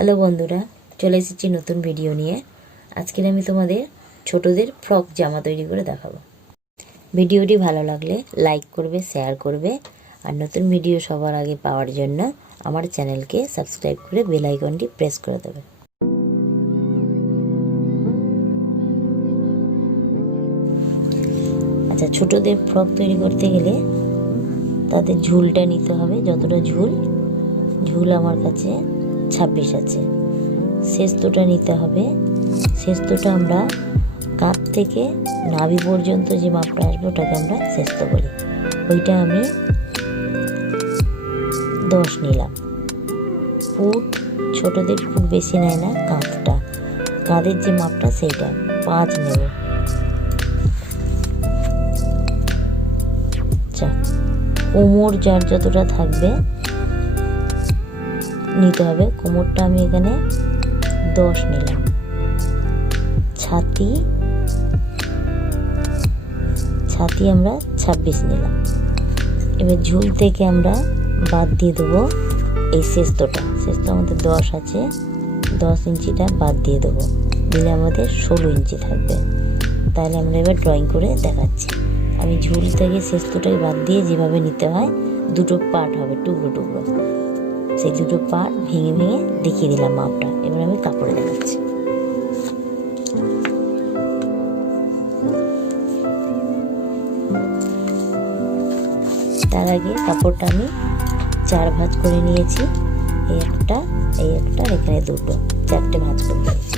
Hello বন্ধুরা, চলে এসেছি নতুন ভিডিও নিয়ে। আজকে আমি তোমাদের ছোটদের ফ্রক জামা তৈরি করে দেখাবো। ভিডিওটি ভালো লাগলে লাইক করবে, শেয়ার করবে, আর নতুন ভিডিও সবার আগে পাওয়ার জন্য আমার চ্যানেলকে সাবস্ক্রাইব করে বেল আইকনটি প্রেস করে দেবে। আচ্ছা, ছোটদের ফ্রক তৈরি করতে গেলে তাদের ঝুলটা নিতে হবে। যতটা ঝুল আমার কাছে 26 আছে। শেস্তটা নিতে হবে। শেস্তটা আমরা কাঁধ থেকে নাভি পর্যন্ত যে মাপটা আসবে ওটাকে আমরা শেস্ত বলি। ওইটা আমি 10 নিলাম। ফুট ছোটদের ফুট বেশি নেয় না, কাঁধের যে মাপটা সেইটা 5 নেব। কোমর যার যতটা থাকবে নিতে হবে। কোমরটা আমি এখানে 10 নিলাম। ছাতি আমরা 26 নিলাম। এবার ঝুল থেকে আমরা বাদ দিয়ে দেবো এই শেস্ত আমাদের 10 আছে। 10 ইঞ্চিটা বাদ দিয়ে দেবো, দিলে আমাদের 16 ইঞ্চি থাকবে। তাহলে আমরা এবার ড্রয়িং করে দেখাচ্ছি। আমি ঝুল থেকে শেস্তটাকে বাদ দিয়ে যেভাবে নিতে হয়, দুটো পার্ট হবে, টুকরো। সেই দুটো পার্ট ভেঙে দেখিয়ে দিলাম মাপটা। এবার আমি কাপড়ে দেখাচ্ছি। তার আগে কাপড়টা আমি 4 ভাঁজ করে নিয়েছি। এই একটা, এখানে দুটো, 4টে ভাঁজ করে নিয়েছি।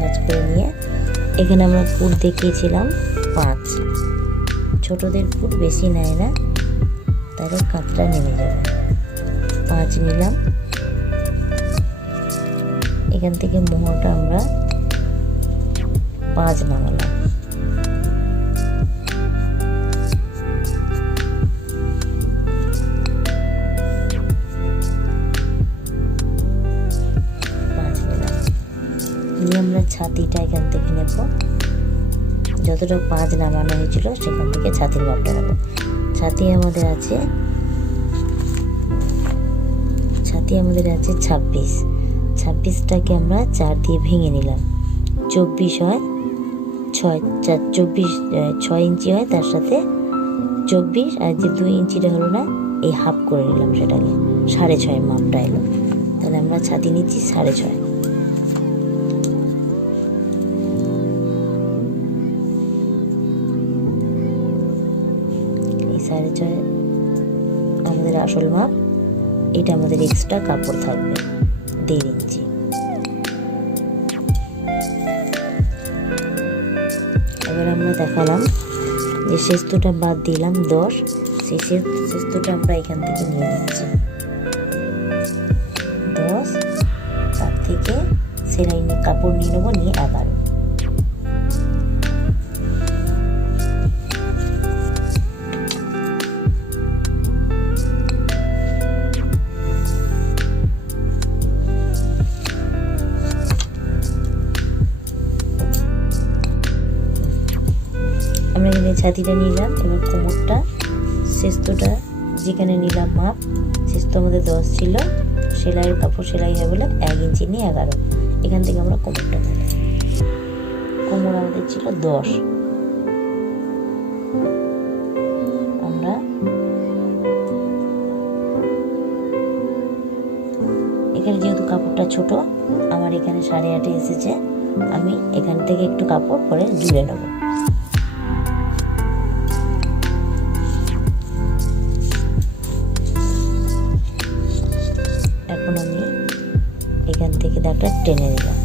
ভাঁজ করে নিয়ে এখানে আমরা ফুট দেখিয়েছিলাম 5। ছোটদের ফুট বেশি নেয় না, তাহলে কাঁধটা নেমে যাবে। 5 নিলাম। এখান থেকে মোহরটা আমরা 5 নামালাম। আমরা ছাতিটা এখান থেকে নেব। যতটা 5 নামানো হয়েছিল সেখান থেকে ছাতির মাপটা নেব। ছাতি আমাদের আছে 26। 26টাকে আমরা 4 দিয়ে ভেঙে নিলাম। 24 হয়, 6 ইঞ্চি হয়। তার সাথে 24 আর যে 2 ইঞ্চিটা হলো না, এই হাফ করে নিলাম, সেটাকে 6.5 মাপটা এলো। তাহলে আমরা ছাতি নিচ্ছি 6.5। এই 6.5 আমাদের আসল মাপ। এটা আমাদের এক্সট্রা কাপড় থাকবে 1.5 ইঞ্চি। এবার আমরা দেখালাম যে শেস্তটা বাদ দিলাম 10। সেই শেস্তটা আমরা এখান থেকে নিয়ে নিচ্ছি 10। তার থেকে সেলাই কাপড় নিয়ে নেবো, নিয়ে 11। আমরা এখানে ছাতিটা নিলাম। এবার কোমরটা, শেস্তটা যেখানে নিলাম মাপ, শেস্ত আমাদের 10 ছিল। সেলাইয়ের কাপড় সেলাই হয় বলে 1 ইঞ্চি নিয়ে 11। এখান থেকে আমরা কোমরটা নেব। কোমর আমাদের ছিল 10। আমরা এখানে যেহেতু কাপড়টা ছোট, আমার এখানে 8.5 এসেছে, আমি এখান থেকে একটু কাপড় পরে জুড়ে নেব। এখন আমি এখান থেকে দাগটা টেনে দিলাম।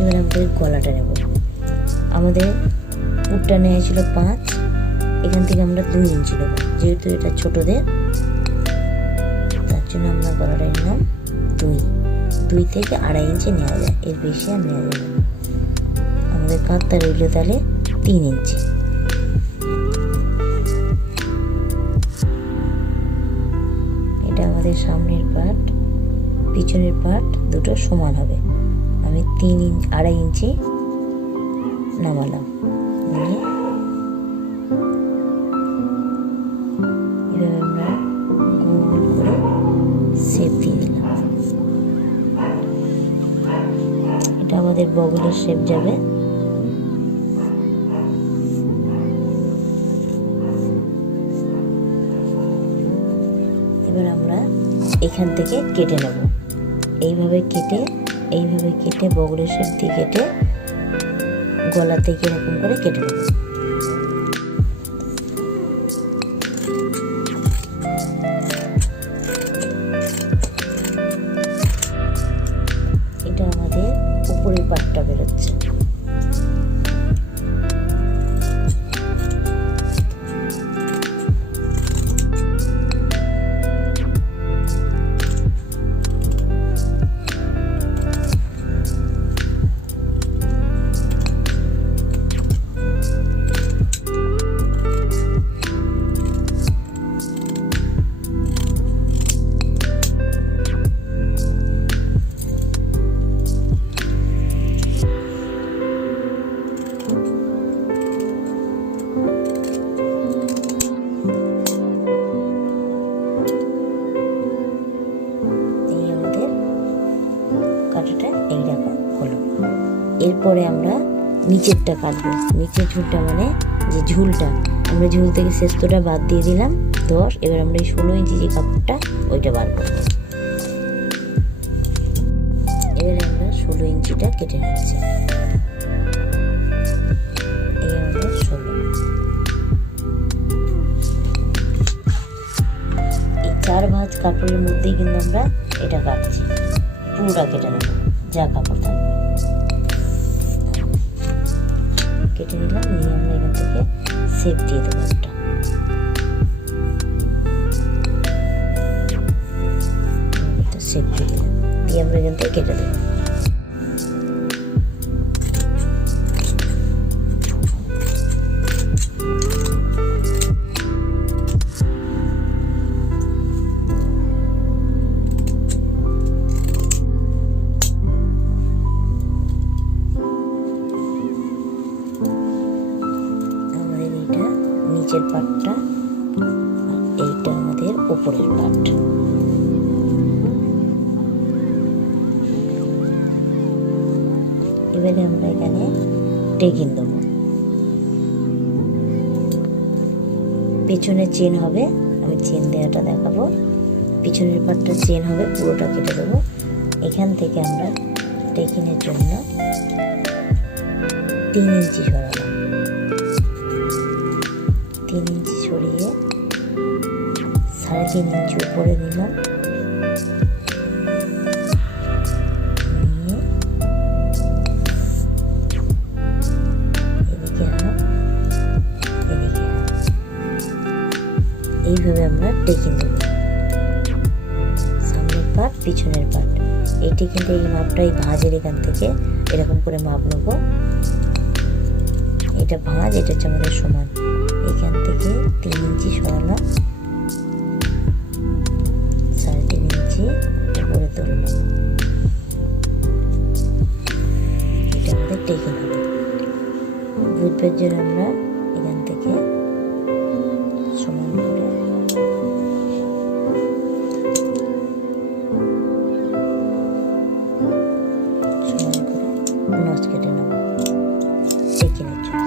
এবার আমাদের গলাটা নেব। আমাদের ফুটটা নেওয়া ছিল 5। এখান থেকে আমরা 2 ইঞ্চি নেব, যেহেতু এটা ছোটদের, তার জন্য আমরা গলাটা নিলাম 2 থেকে 2.5 ইঞ্চি নেওয়া যায়, এর বেশি আর নেওয়া যাবে না। আমাদের কাঁধটা রইল তাহলে 3 ইঞ্চি। আমাদের সামনের পার্ট পিছনের পার্ট দুটো সমান হবে। আমি 2.5 ইঞ্চি নামালাম, নিয়ে এভাবে আমরা গোল করে শেপ দিয়ে দিলাম। এটা আমাদের বগলের শেপ যাবে। এবার আমরা এখান থেকে কেটে নেব। এইভাবে কেটে বগলের শেপ দিয়ে কেটে গলা থেকে এরকম করে কেটে নেব। এটা আমাদের উপরের পাটটা বেরোচ্ছে। কাটাটা এইরকম হলো। এরপরে আমরা নিচেরটা কাটবো। নিচের ঝুলটা মানে যে ঝুলটা, আমরা ঝুল থেকে শেষটা বাদ দিয়ে দিলাম 10। এবার আমরা এই 16 ইঞ্চি যে কাপড়টা ওইটা বার করবো। এবারে আমরা 16 ইঞ্চিটা কেটে নিচ্ছি। এই আমাদের 16। এই 4 ভাঁজ কাপড়ের মধ্যেই কিন্তু আমরা এটা কাটছি। পুরোটা কেটে নেব, যা কাপড় থাকবে কেটে নিলাম। নিয়ে আমরা এখান থেকে শেপ দিয়ে দেবো একটা। শেপ দিয়ে দিলাম, দিয়ে আমরা এখান থেকে কেটে দেবো। নিচের পার্টটা, এইটা আমাদের উপরের পার্ট। এবারে আমরা এখানে টেকিং দেবো। পেছনে চেন হবে, আমি চেন দেওয়াটা দেখাবো। পিছনের পার্টটা চেন হবে, পুরোটা কেটে দেবো। এখান থেকে আমরা টেকিংয়ের জন্য 3 ইঞ্চি সরালাম। 3 ইঞ্চি সরিয়ে 3.5 ইঞ্চি উপরে নিলাম। নিয়ে এদিকে হাফ, এদিকে হাফ, এইভাবে আমরা টেকিং দেবো। সামনের পার্ট পিছনের পার্ট, এইটি কিন্তু এই মাপটা এই ভাঁজের এখান থেকে এরকম করে মাপ নেবো। এটা ভাঁজ, এটা হচ্ছে আমাদের সমান। এখান থেকে 3 ইঞ্চি সরালাম, 3.5 ইঞ্চি উপরে তুললাম। এটা আমাদের টেকিং হবে। বুঝবার জন্য আমরা এখান থেকে সমান করে নচ কেটে নেব টেকিংয়ের জন্য।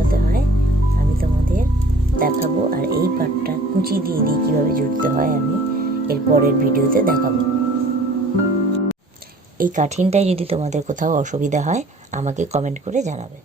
বসাতে হয় আমি তোমাদের দেখাবো, আর এই পাটটা কুচি দিয়ে কীভাবে ঝুলতে হয় আমি এর পরের ভিডিওতে দেখাবো। এই কাঠিনটায় যদি তোমাদের কোথাও অসুবিধা হয় আমাকে কমেন্ট করে জানাবে।